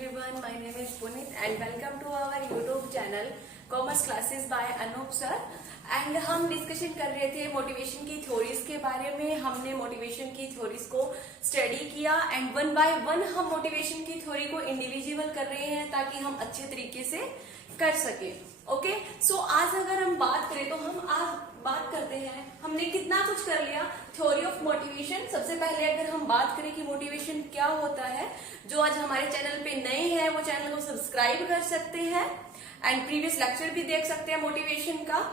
everyone, my name is Punit and welcome to our YouTube channel Commerce Classes by Anup sir. And हम discussion कर रहे थे motivation की theories के बारे में। हमने मोटिवेशन की थ्योरीज को स्टडी किया एंड वन बाय वन हम मोटिवेशन की थ्योरी को इंडिविजुअल कर रहे हैं ताकि हम अच्छे तरीके से कर सके। ओके, सो आज अगर हम बात करें तो हम आज बात करते हैं, हमने कितना कुछ कर लिया थ्योरी ऑफ मोटिवेशन। सबसे पहले अगर हम बात करें कि मोटिवेशन क्या होता है, जो आज हमारे चैनल पे नए हैं वो चैनल को सब्सक्राइब कर सकते हैं एंड प्रीवियस लेक्चर भी देख सकते हैं मोटिवेशन का।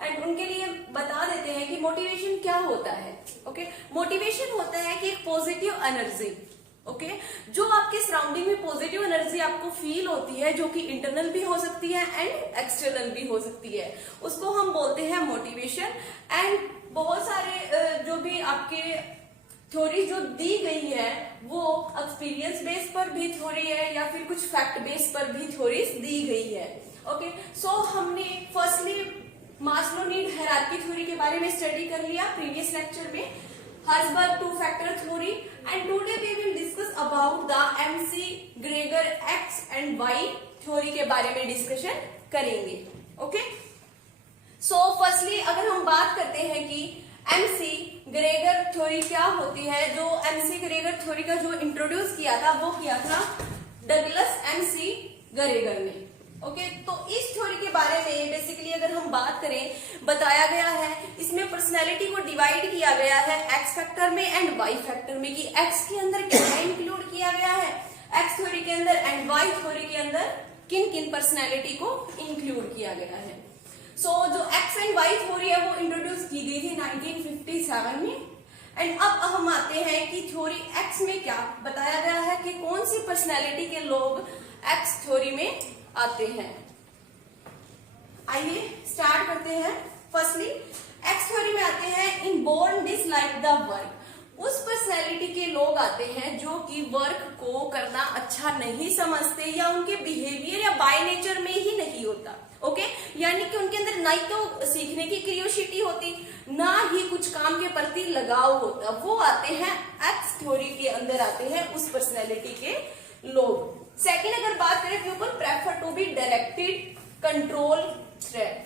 एंड उनके लिए बता देते हैं कि मोटिवेशन क्या होता है। ओके, मोटिवेशन होता है कि एक पॉजिटिव एनर्जी, ओके, जो आपके सराउंडिंग में पॉजिटिव एनर्जी आपको फील होती है, जो कि इंटरनल भी हो सकती है एंड एक्सटर्नल भी हो सकती है, उसको हम बोलते हैं मोटिवेशन। एंड बहुत सारे जो भी आपके थ्योरी जो दी गई है वो एक्सपीरियंस बेस पर भी थ्योरी है या फिर कुछ फैक्ट बेस पर भी थ्योरीज दी गई है। ओके, सो हमने firstly Maslow need hierarchy theory के बारे में स्टडी कर लिया प्रीवियस लेक्चर में, Herzberg two factor theory. And today we will discuss about the McGregor X and Y theory के बारे में डिस्कशन करेंगे। ओके, सो फर्स्टली अगर हम बात करते हैं कि एमसी ग्रेगर थ्योरी क्या होती है, जो एमसी ग्रेगर थ्योरी का जो इंट्रोड्यूस किया था वो किया था डगलस एमसी ग्रेगर ने। ओके, तो इस थ्योरी के बारे में बेसिकली अगर हम बात करें, बताया गया है इसमें पर्सनैलिटी को डिवाइड किया गया है एक्स फैक्टर में एंड वाई फैक्टर में, कि एक्स के अंदर क्या इंक्लूड किया गया है एक्स थ्योरी के अंदर एंड वाई थ्योरी के अंदर किन किन पर्सनैलिटी को इंक्लूड किया गया है। सो जो एक्स एंड वाई थ्योरी है वो इंट्रोड्यूस की गई थी 1957 में। एंड अब हम आते हैं कि थ्योरी एक्स में क्या बताया गया है कि कौन सी पर्सनैलिटी के लोग एक्स थ्योरी में आते हैं। आइए स्टार्ट करते हैं। फर्स्टली एक्स थ्योरी में आते हैं इन बोर्न डिसलाइक द वर्क, उस पर्सनैलिटी के लोग आते हैं जो कि वर्क को करना अच्छा नहीं समझते या उनके बिहेवियर या बाय नेचर में ही नहीं होता। ओके, यानी कि उनके अंदर ना तो सीखने की क्यूरियोसिटी होती, ना ही कुछ काम के प्रति लगाव होता, वो आते हैं एक्स थ्योरी के अंदर आते हैं उस पर्सनैलिटी के लोग। सेकेंड अगर बात करें, people prefer to be directed control threat,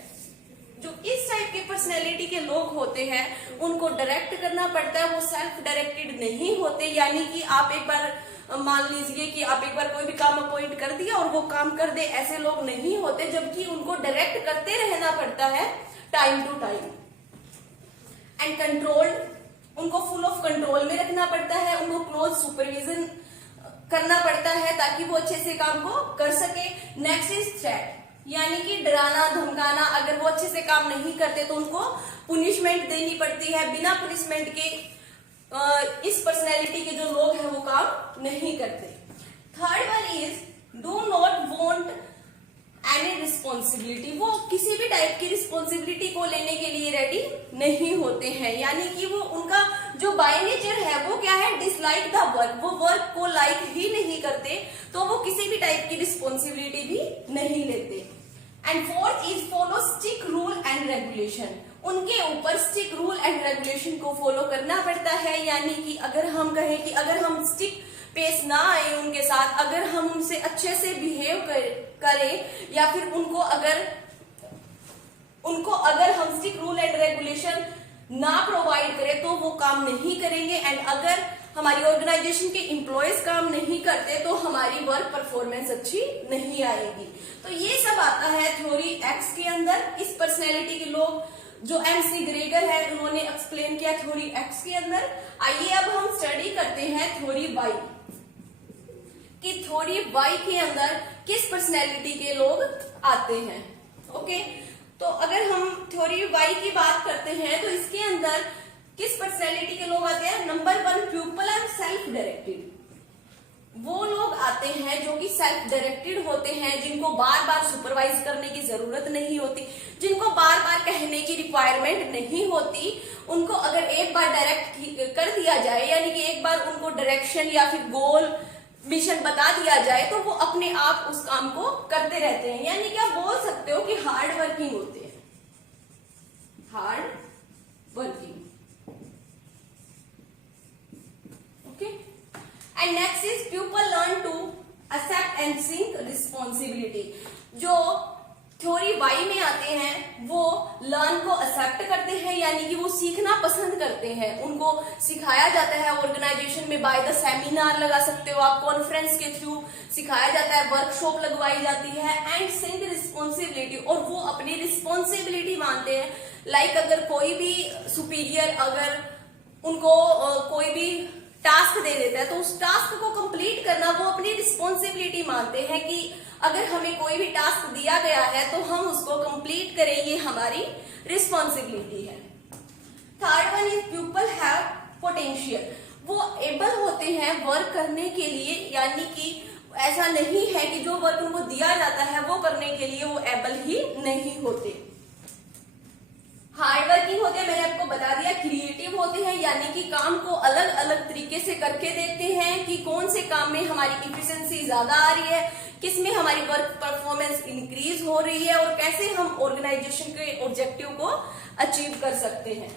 जो इस टाइप के पर्सनैलिटी के लोग होते हैं उनको डायरेक्ट करना पड़ता है, वो सेल्फ डायरेक्टेड नहीं होते। यानी कि आप एक बार मान लीजिए कि आप एक बार कोई भी काम अपॉइंट कर दिया और वो काम कर दे, ऐसे लोग नहीं होते, जबकि उनको डायरेक्ट करते रहना पड़ता है time to time. And control, उनको फुल ऑफ कंट्रोल में रखना पड़ता है, उनको क्लोज सुपरविजन करना पड़ता है ताकि वो अच्छे से काम को कर सके। नेक्स्ट इज थ्रेट, यानी कि डराना धमकाना, अगर वो अच्छे से काम नहीं करते तो उनको पुनिशमेंट देनी पड़ती है, बिना पुनिशमेंट के इस पर्सनैलिटी के जो लोग हैं वो काम नहीं करते। Third one is do not want any responsibility, वो किसी भी टाइप की रिस्पॉन्सिबिलिटी को लेने के लिए रेडी नहीं होते हैं, यानी कि वो उनका जो बाय नेचर है वो क्या है, डिसलाइक द वर्क, वो वर्क को लाइक ही नहीं करते, तो वो किसी भी टाइप की रिस्पॉन्सिबिलिटी भी नहीं लेते। And fourth is follow strict rule and regulation, उनके ऊपर स्ट्रिक्ट रूल एंड रेगुलेशन को फॉलो करना पड़ता है। यानी कि अगर हम कहें कि अगर हम स्ट्रिक्ट पेश ना आए उनके साथ, अगर हम उनसे अच्छे से बिहेव करें या फिर उनको अगर हम स्ट्रिक्ट रूल एंड रेगुलेशन ना प्रोवाइड करें तो वो काम नहीं करेंगे। एंड अगर हमारी ऑर्गेनाइजेशन के एम्प्लॉयज काम नहीं करते तो हमारी वर्क परफॉर्मेंस अच्छी नहीं आएगी। तो ये सब आता है थ्योरी एक्स के अंदर। इस पर्सनैलिटी के लोग जो एमसी ग्रेगर है उन्होंने एक्सप्लेन किया थ्योरी एक्स के अंदर। आइए अब हम स्टडी करते हैं थ्योरी वाई, कि थ्योरी वाई के अंदर किस पर्सनैलिटी के लोग आते हैं। ओके, तो अगर हम थ्योरी वाई की बात करते हैं तो इसके अंदर किस पर्सनैलिटी के लोग आते हैं। Number one, people are self directed, वो लोग आते हैं जो कि सेल्फ डायरेक्टेड होते हैं, जिनको बार बार सुपरवाइज करने की जरूरत नहीं होती, जिनको बार बार कहने की रिक्वायरमेंट नहीं होती। उनको अगर एक बार डायरेक्ट कर दिया जाए, यानी कि एक बार उनको डायरेक्शन या फिर गोल मिशन बता दिया जाए तो वो अपने आप उस काम को करते रहते हैं। यानी कि आप बोल सकते हो कि हार्ड वर्किंग होते हैं, hard working. Okay, and next is people learn to accept and seek responsibility. जो थ्योरी वाई में आते हैं वो लर्न को एक्सेप्ट करते हैं, यानी कि वो सीखना पसंद करते हैं, उनको सिखाया जाता है ऑर्गेनाइजेशन में बाय द सेमिनार लगा सकते हो आप, कॉन्फ्रेंस के थ्रू सिखाया जाता है, वर्कशॉप लगवाई जाती है। एंड सिंक रिस्पॉन्सिबिलिटी, और वो अपनी रिस्पॉन्सिबिलिटी मानते हैं। लाइक अगर कोई भी सुपीरियर अगर उनको कोई भी टास्क दे देता है तो उस टास्क को कंप्लीट करना वो अपनी रिस्पॉन्सिबिलिटी मानते हैं कि अगर हमें कोई भी टास्क दिया गया है तो हम उसको कंप्लीट करें, ये हमारी रिस्पॉन्सिबिलिटी है। Third one is people have potential. वो एबल होते हैं वर्क करने के लिए, यानी कि ऐसा नहीं है कि जो वर्क उनको दिया जाता है वो करने के लिए वो एबल ही नहीं होते। हार्ड वर्किंग होते हैं, मैंने आपको बता दिया। क्रिएटिव होते हैं, यानी कि काम को अलग अलग तरीके से करके देखते हैं कि कौन से काम में हमारी इफिशिएंसी ज्यादा आ रही है, किस में हमारी वर्क परफॉर्मेंस इंक्रीज हो रही है, और कैसे हम ऑर्गेनाइजेशन के ऑब्जेक्टिव को अचीव कर सकते हैं।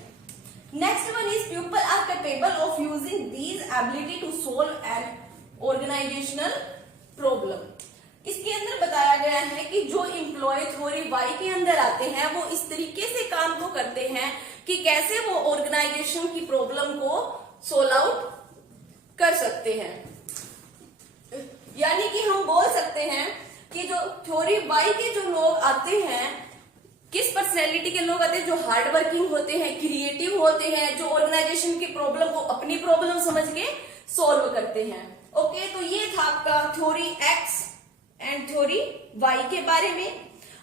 Next one is people are capable of using these ability to solve an organisational problem. इसके अंदर बताया गया है कि जो एम्प्लॉय थ्योरी वाई के अंदर आते हैं वो इस तरीके से काम को करते हैं कि कैसे वो ऑर्गेनाइजेशन की प्रॉब्लम को सोल्व आउट कर सकते हैं। यानी कि हम बोल सकते हैं कि जो थ्योरी वाई के जो लोग आते हैं, किस पर्सनैलिटी के लोग आते हैं, जो हार्ड वर्किंग होते हैं, क्रिएटिव होते हैं, जो ऑर्गेनाइजेशन की प्रॉब्लम को अपनी प्रॉब्लम समझ के सोल्व करते हैं। ओके, तो ये था आपका theory X and theory Y के बारे में।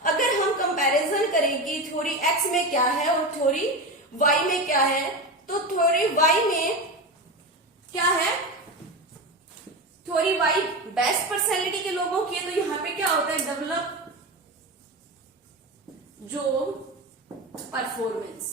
अगर हम कंपैरिजन करें कि थ्योरी एक्स में क्या है और थ्योरी वाई में क्या है, तो थ्योरी वाई में क्या है, थ्योरी वाई बेस्ट पर्सनैलिटी के लोगों की है, तो यहां पे क्या होता है, डेवलप जॉब परफॉर्मेंस।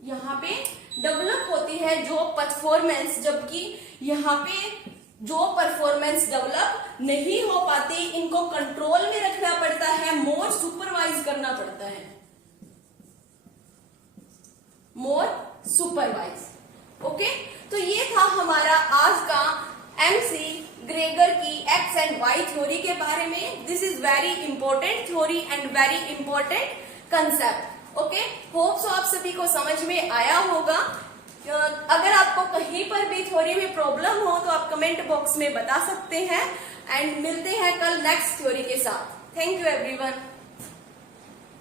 यहां पे डेवलप होती है जॉब परफॉर्मेंस, जबकि यहां पे जो परफॉर्मेंस डेवलप नहीं हो पाती, इनको कंट्रोल में रखना पड़ता है, मोर सुपरवाइज करना पड़ता है, मोर सुपरवाइज। ओके, तो ये था हमारा आज का एमसी ग्रेगर की एक्स एंड वाई थ्योरी के बारे में। This is very important theory and very important concept. Okay, hope so आप सभी को समझ में आया होगा। अगर आपको कहीं पर भी थ्योरी में प्रॉब्लम हो तो आप कमेंट बॉक्स में बता सकते हैं, एंड मिलते हैं कल नेक्स्ट थ्योरी के साथ। Thank you everyone.